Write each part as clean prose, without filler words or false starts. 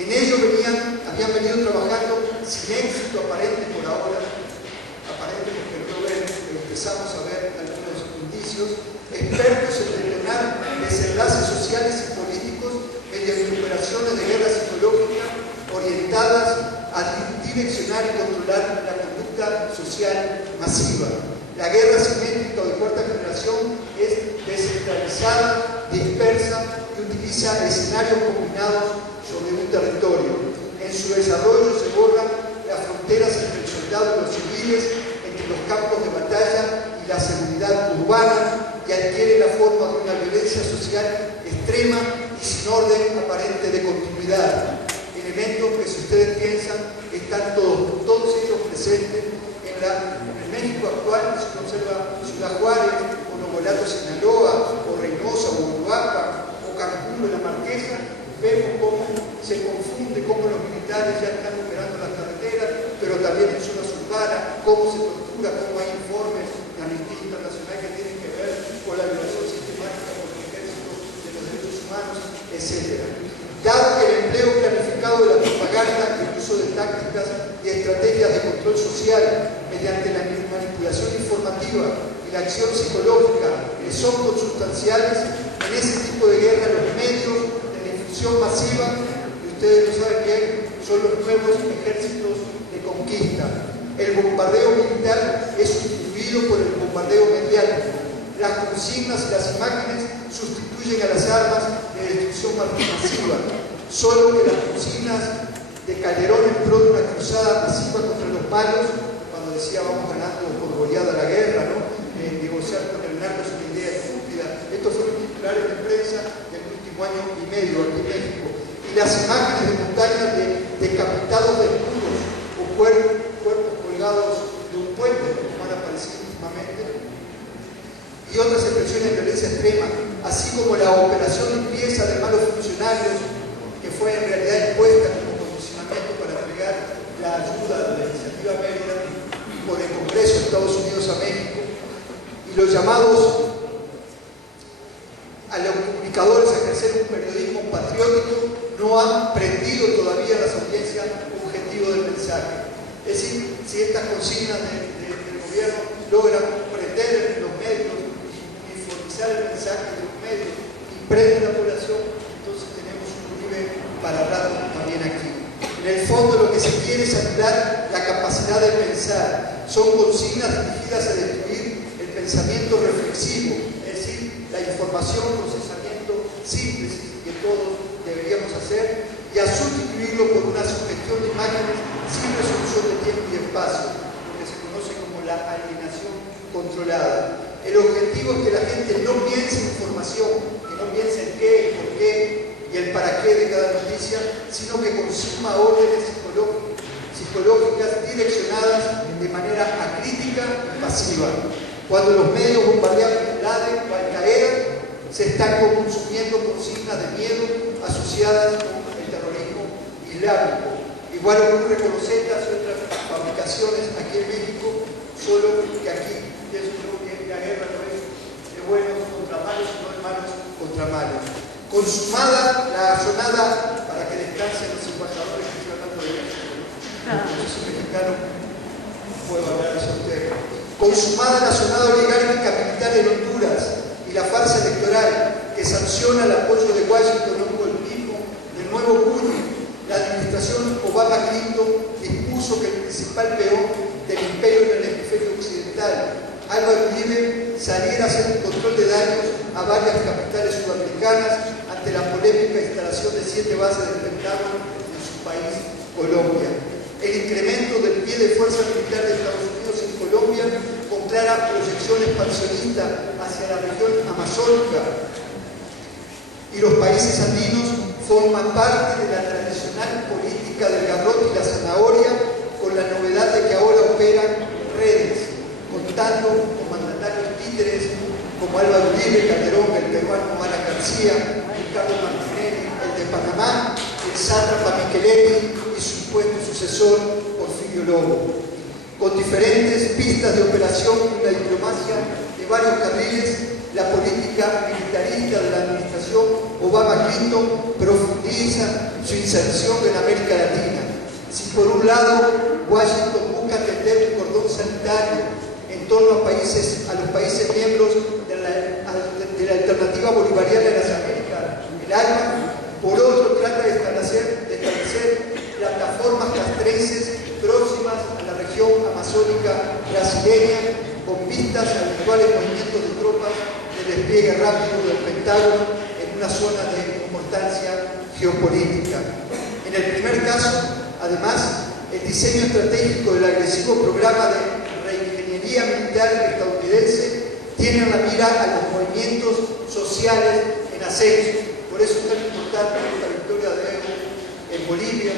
En ello habían venido trabajando sin éxito aparente por ahora, aparente porque no ven, pero empezamos a ver algunos indicios, expertos en determinar desenlaces sociales y políticos mediante operaciones de guerra psicológica orientadas a direccionar y controlar la conducta social masiva. La guerra simétrica o de cuarta generación es descentralizada, dispersa y utiliza escenarios combinados sobre un territorio. En su desarrollo se borran las fronteras entre el soldado y los civiles, entre los campos de batalla y la seguridad urbana, y adquiere la forma de una violencia social extrema y sin orden aparente de continuidad. Elementos que, si ustedes piensan, están todos ellos presentes en el México actual. Si uno observa Ciudad Juárez, o Nogolato, Sinaloa, o Reynosa, o Uruapan, o Cancún, o La Marquesa, vemos cómo se confunde, cómo los militares ya están operando las carreteras, pero también en zonas urbanas, cómo se tortura, cómo hay informes de Amnistía Internacional que tienen que ver con la violación sistemática por el ejército de los derechos humanos, etc. Dado que el empleo planificado de la propaganda y el uso de tácticas y estrategias de control social mediante la manipulación informativa y la acción psicológica son consustanciales, en ese tipo de guerra los medios masiva, y ustedes lo saben bien, son los nuevos ejércitos de conquista. El bombardeo militar es sustituido por el bombardeo mediático. Las consignas y las imágenes sustituyen a las armas de destrucción masiva. Solo que las consignas de Calderón en pro de una cruzada masiva contra los malos, cuando decía vamos ganando por goleada la guerra, ¿no? Negociar con el narco es una idea estúpida. Estos fueron titulares de prensa año y medio aquí en México, y las imágenes de montañas de decapitados desnudos o cuerpos colgados de un puente, como han aparecido últimamente, y otras expresiones de violencia extrema, así como la operación limpieza de malos funcionarios, que fue en realidad impuesta como condicionamiento para entregar la ayuda de la iniciativa Mérida por el Congreso de Estados Unidos a México, y los llamados a los comunicadores a ejercer un periodismo patriótico no han prendido todavía las audiencias objetivo del mensaje. Es decir, si estas consignas del gobierno logran prender en los medios, uniformizar el mensaje de los medios y prenden la población, entonces tenemos un nivel para rato también aquí. En el fondo lo que se quiere es anular la capacidad de pensar. Son consignas dirigidas a destruir el pensamiento reflexivo, la información, procesamiento simple que todos deberíamos hacer, y a sustituirlo por una sugestión de imágenes sin resolución de tiempo y espacio, lo que se conoce como la alienación controlada. El objetivo es que la gente no piense información, que no piense en qué, el por qué y el para qué de cada noticia, sino que consuma órdenes psicológicas direccionadas de manera acrítica y pasiva. Cuando los medios bombardean Bin Laden o Al Qaeda, se están consumiendo consignas de miedo asociadas con el terrorismo islámico. Igual ocurre con los Zetas y otras fabricaciones aquí en México, solo que aquí pienso que la guerra no es de buenos contra malos, sino de malos contra malos. Consumada la sonada, para que descansen los embajadores que estoy hablando de México, ¿no? Yo soy mexicano, puedo hablar de ustedes. Consumada la sonada oligárquica militar en Honduras y la farsa electoral que sanciona el apoyo de Washington a un golpismo del nuevo cuño, la administración Obama-Clinton dispuso que el principal peón del imperio en el hemisferio occidental, Álvaro Uribe, saliera a hacer un control de daños a varias capitales sudamericanas ante la polémica instalación de 7 bases del Pentágono en su país, Colombia. El incremento del pie de fuerza militar de Estados Unidos en Colombia con clara proyección expansionista hacia la región amazónica, y los países andinos forman parte de la tradicional política del garrote y la zanahoria, con la novedad de que ahora operan redes, contando con mandatarios títeres como Álvaro Uribe, Calderón, el peruano Mara García, Ricardo Martinelli, el de Panamá, el sátrapa Micheletti y su supuesto sucesor Porfirio Lobo. Con diferentes pistas de operación y una diplomacia de varios carriles, la política militarista de la administración Obama-Clinton profundiza su inserción en América Latina. Si por un lado Washington busca tender un cordón sanitario en torno a los países miembros de la alternativa bolivariana de las Américas, el ALBA, por otro trata de establecer plataformas castrenses próximas a la región amazónica brasileña, con vistas a eventuales movimientos de tropas de despliegue rápido del Pentágono en una zona de importancia geopolítica. En el primer caso, además, el diseño estratégico del agresivo programa de reingeniería militar estadounidense tiene en la mira a los movimientos sociales en ascenso. Por eso es tan importante esta victoria de Evo en Bolivia,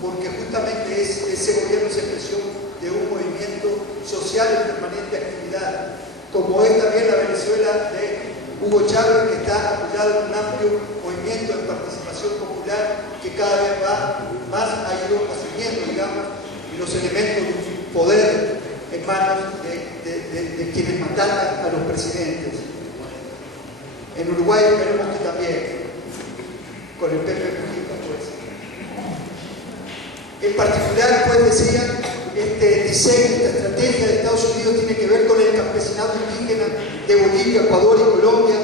porque justamente ese gobierno es expresión de un movimiento social en permanente actividad, como es también la Venezuela de Hugo Chávez, que está apoyado en un amplio movimiento de participación popular que cada vez más ha ido asumiendo, digamos, los elementos de un poder en manos de quienes matan a los presidentes. En Uruguay esperemos que también, con el Pepe Mujica, pues. En particular, pues decía, este diseño, esta estrategia de Estados Unidos tiene que ver con el campesinado indígena de Bolivia, Ecuador y Colombia,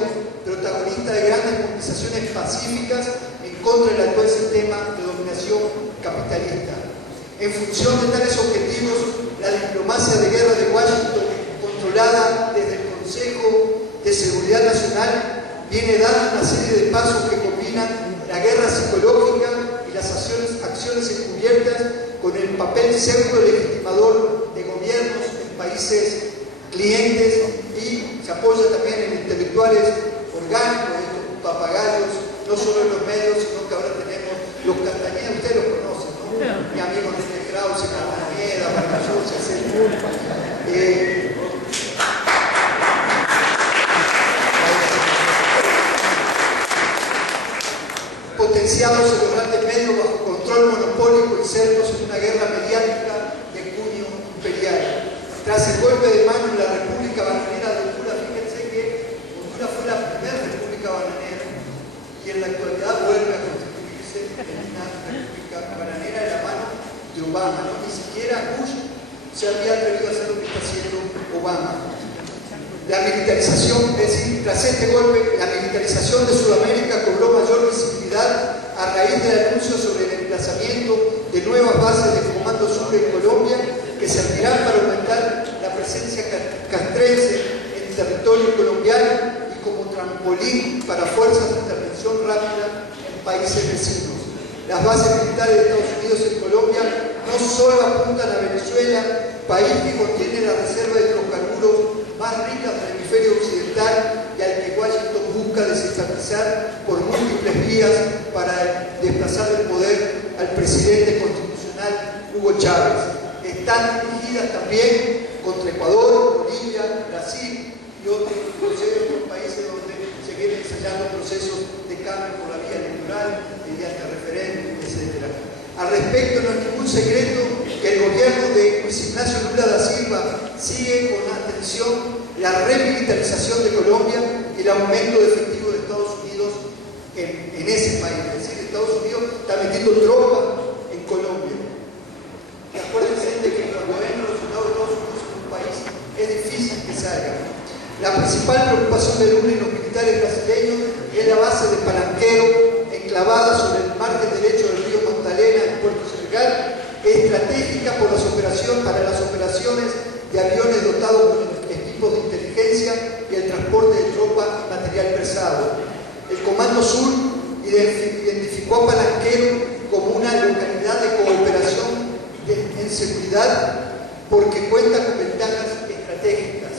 protagonista de grandes movilizaciones pacíficas en contra del actual sistema de dominación capitalista. En función de tales objetivos, la diplomacia de guerra de Washington, controlada desde el Consejo de Seguridad Nacional, viene dando una serie de pasos que combinan la guerra psicológica y las acciones encubiertas con el papel pseudo legitimador de gobiernos en países clientes, y se apoya también en intelectuales orgánicos, estos papagayos, no solo en los medios, sino que ahora tenemos los Castañeda, ustedes los conocen, ¿no? Mi amigo René Krause, Castañeda, Vargallosa, etc. Potenciados en los grandes medios bajo control monopólico, insertos en una guerra mediática de cuño imperial. Tras el golpe de mano en la República Bananera de Honduras, fíjense que Honduras fue la primera república bananera y en la actualidad vuelve a constituirse en una república bananera de la mano de Obama, ¿no? Ni siquiera Bush se había atrevido a hacer lo que está haciendo Obama. La militarización, es decir, tras este golpe, la militarización de Sudamérica cobró mayor visibilidad a raíz del anuncio sobre el emplazamiento de nuevas bases de Comando Sur en Colombia, que servirán para aumentar la presencia castrense en territorio colombiano y como trampolín para fuerzas de intervención rápida en países vecinos. Las bases militares de Estados Unidos en Colombia no solo apuntan a Venezuela, país que contiene la reserva de hidrocarburos más ricas del hemisferio occidental y al que Washington busca desestabilizar por múltiples vías para desplazar del poder al presidente constitucional Hugo Chávez. Están dirigidas también contra Ecuador, Bolivia, Brasil y otros países donde se vienen ensayando procesos de cambio por la vía electoral, mediante referéndum, etc. Al respecto, no es ningún secreto que el gobierno de Luis Ignacio Lula da Silva sigue con atención la remilitarización de Colombia y el aumento de efectivo de Estados Unidos en ese país. Es decir, Estados Unidos está metiendo tropas en Colombia. Y acuérdense de que el gobierno de los Estados Unidos en un país es difícil que salga. La principal preocupación de Lula y los militares brasileños es la base de Palanquero, enclavada sobre el margen derecho del río Magdalena en Puerto Senegal, estratégica para las operaciones de aviones dotados con equipos de inteligencia y el transporte de tropas y material pesado. El Comando Sur identificó a Palanquero como una localidad de cooperación en seguridad porque cuenta con ventajas estratégicas.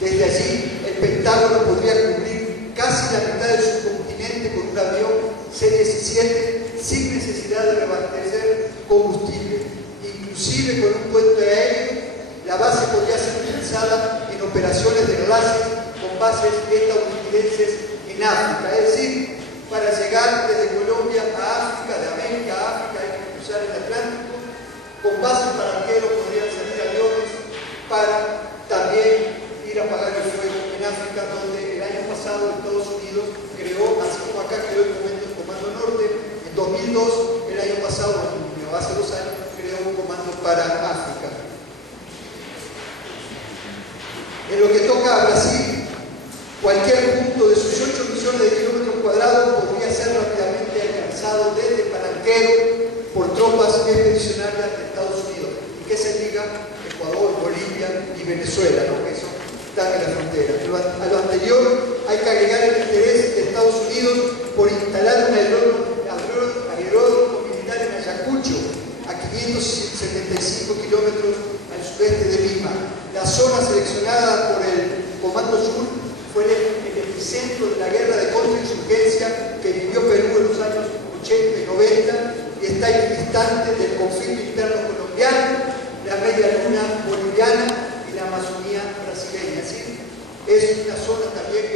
Desde allí, el Pentágono podría cubrir casi la mitad de su continente con un avión C-17 sin necesidad de reabastecer combustible. Inclusive con un puente aéreo, la base podría ser utilizada en operaciones de enlace con bases estadounidenses en África. Es decir, para llegar desde Colombia a África, de América a África hay que cruzar el Atlántico. Con bases Palanquero podrían salir aviones para también ir a apagar el fuego en África, donde el año pasado Estados Unidos creó, así como acá creó el Comando Norte, en 2002, el año pasado, hace 2 años, creó un comando para África. En lo que toca a Brasil, cualquier punto de sus 8 millones de kilómetros cuadrados podría ser rápidamente alcanzado desde Palanquero por tropas expedicionarias de Estados Unidos. ¿Y qué se diga? Ecuador, Bolivia y Venezuela, ¿no? Que son, están en la frontera. A lo anterior hay que agregar el interés de Estados Unidos por instalar un aeródromo militar en Ayacucho, a 575 kilómetros al sudeste de Lima. La zona seleccionada por el Comando Sur